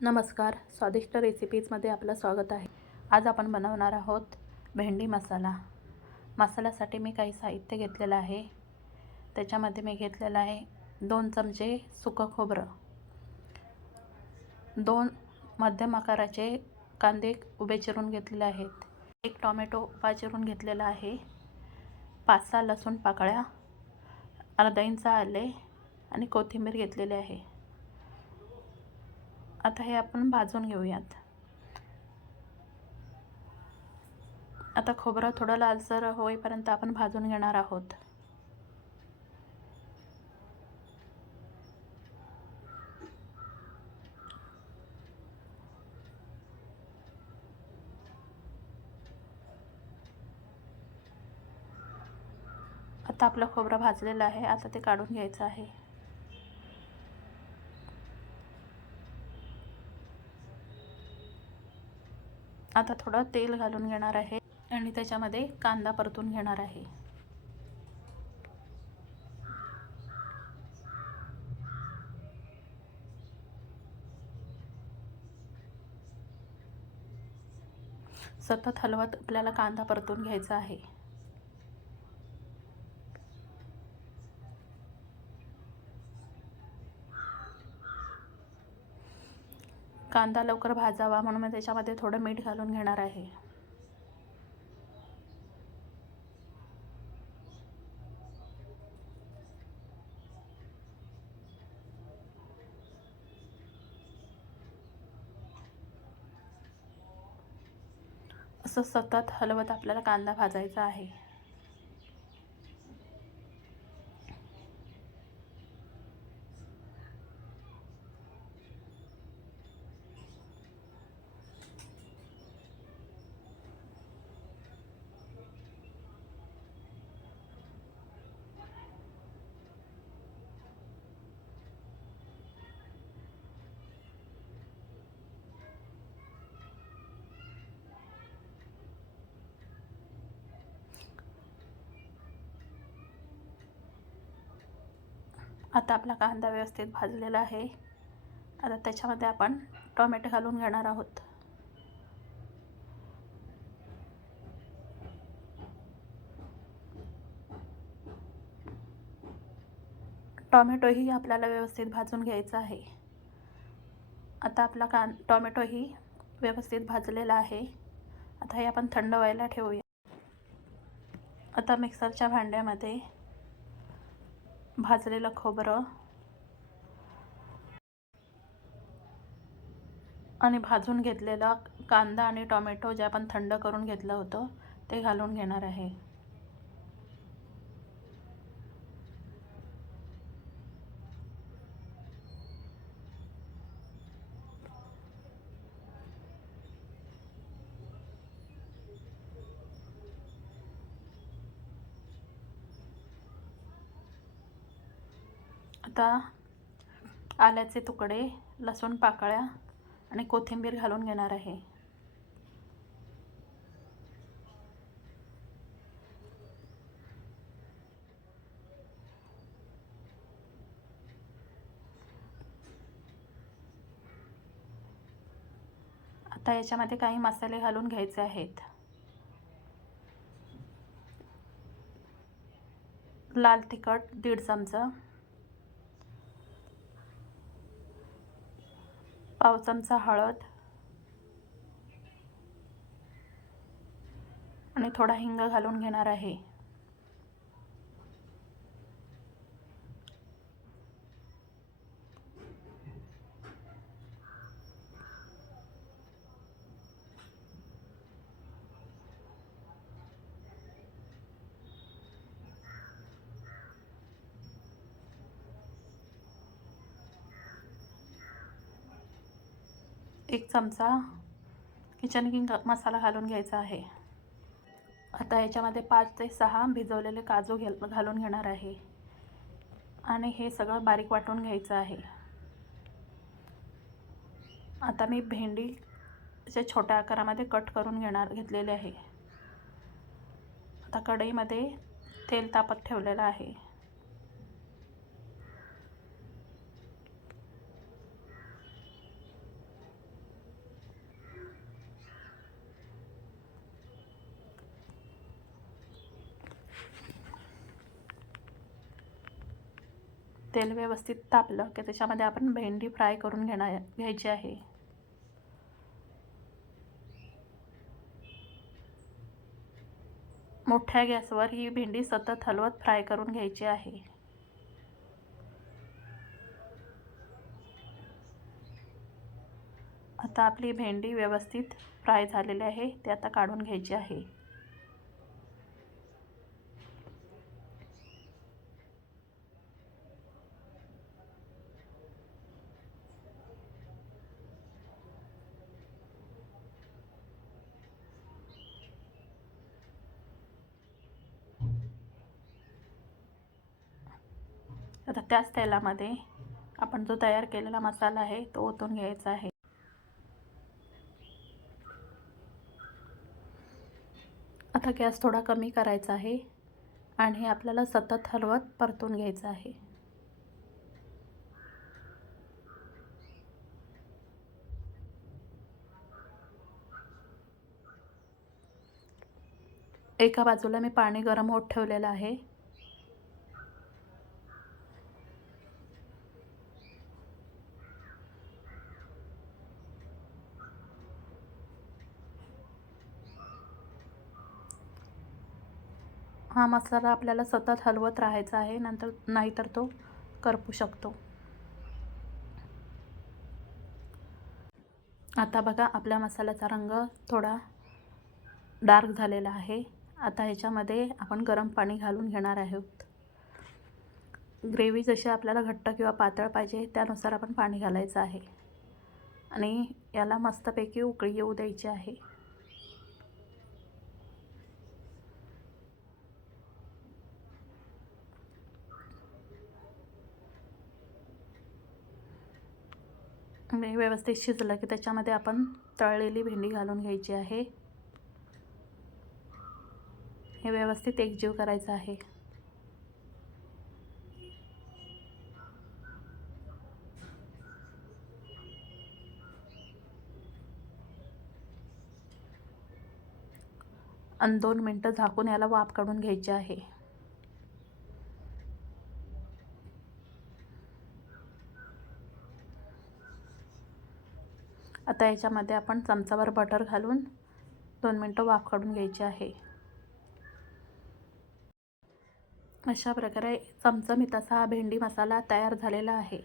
नमस्कार, स्वादिष्ट रेसिपीजमध्ये आपलं स्वागत आहे. आज आपण बनवणार आहोत भेंडी मसाला. मसाल्यासाठी मी काही साहित्य घेतलेलं आहे. त्याच्यामध्ये मी घेतलेलं आहे 2 चमचे सुकं खोबरं, 2 मध्यम आकाराचे कांदे उभे चिरून घेतलेले आहेत, 1 टोमॅटो उभा चिरून घेतलेला आहे, 5-6 लसूण पाकळ्या, अर्धा इंच आले आणि कोथिंबीर घेतलेली आहे. आता हे आपण भाजून घेऊयात. आता खोबरं थोडं लालसर होईपर्यंत आपण भाजून घेणार आहोत. आता आपलं खोबरं भाजलेलं आहे. आता ते काढून घ्यायचं आहे. आता थोडं तेल घालून घेणार आहे आणि त्याच्यामध्ये कांदा परतून घेणार आहे. सतत हलवत आपल्याला कांदा परतून घ्यायचा आहे. कांदा लवकर भाजावा म्हणून मी त्याच्यामध्ये थोडं मीठ घालून घेणार आहे. असं सतत हलवत आपल्याला कांदा भाजायचा आहे. आता आपला कांदा व्यवस्थित भाजलेला आहे. आता त्याच्यामध्ये आपण टोमॅटो घालून घेणार आहोत. टोमॅटोही आपल्याला व्यवस्थित भाजून घ्यायचा आहे. आता आपला टोमॅटोही व्यवस्थित भाजलेला आहे. आता हे आपण थंड व्हायला ठेवूया. आता मिक्सरच्या भांड्यामध्ये भाजलेलं खोबरं आणि भाजून घेतलेला कांदा आणि टोमॅटो जे आपण थंड करून घेतलं होतं ते घालून घेणार आहे. आता आल्याचे तुकडे, लसूण पाकळ्या आणि कोथिंबीर घालून घेणार आहे. आता याच्यामध्ये काही मसाले घालून घ्यायचे आहेत. लाल तिखट 1.5 चमचा, पाव चमचा हळद आणि थोडा हिंग घालून घेणार आहे. एक चमचा किचन किंग मसाला घालून घ्यायचा आहे. आता याच्यामध्ये 5 ते 6 भिजवलेले काजू घालून घेणार आहे आणि हे सगळं बारीक वाटून घ्यायचं आहे. आता मी भेंडी अशा छोट्या आकारामध्ये कट करून घेतलेले आहे. आता कढईमध्ये तेल तापत ठेवलेलं आहे. तेल व्यवस्थित तापलं की त्याच्यामध्ये आपण भेंडी फ्राय करून घ्यायची आहे. मोठ्या गॅसवर ही भेंडी सतत हलवत फ्राय करून घ्यायची आहे. आता आपली भेंडी व्यवस्थित फ्राय झालेली आहे, ते आता काढून घ्यायची आहे. आता त्याच तेलामध्ये आपण जो तयार केलेला मसाला आहे तो ओतून घ्यायचा आहे. आता गॅस थोडा कमी करायचा आहे आणि आपल्याला सतत हलवत परतून घ्यायचं आहे. एका बाजूला मी पाणी गरम होत ठेवलेलं आहे. हा मसाला आपल्याला सतत हलवत राहायचा आहे, नाहीतर तो करपू शकतो. आता बघा आपल्या मसाल्याचा रंग थोडा डार्क झालेला आहे. आता ह्याच्यामध्ये आपण गरम पाणी घालून घेणार आहोत. ग्रेव्ही जशी आपल्याला घट्ट किंवा पातळ पाहिजे त्यानुसार आपण पाणी घालायचं आहे आणि याला मस्तपैकी उकळी येऊ द्यायची आहे. व्यवस्थित शिजलं की त्याच्यामध्ये आपण तळलेली भेंडी घालून घ्यायची आहे. हे व्यवस्थित एकजीव करायचं आहे. आणि 2 मिनटं झाकून याला वाफ काढून घ्यायची आहे. आता याच्यामध्ये आपण चमचाभर बटर घालून 2 मिनटं वाफ काढून घ्यायची आहे. अशा प्रकारे चमचमीत असा हा भेंडी मसाला तयार झालेला आहे.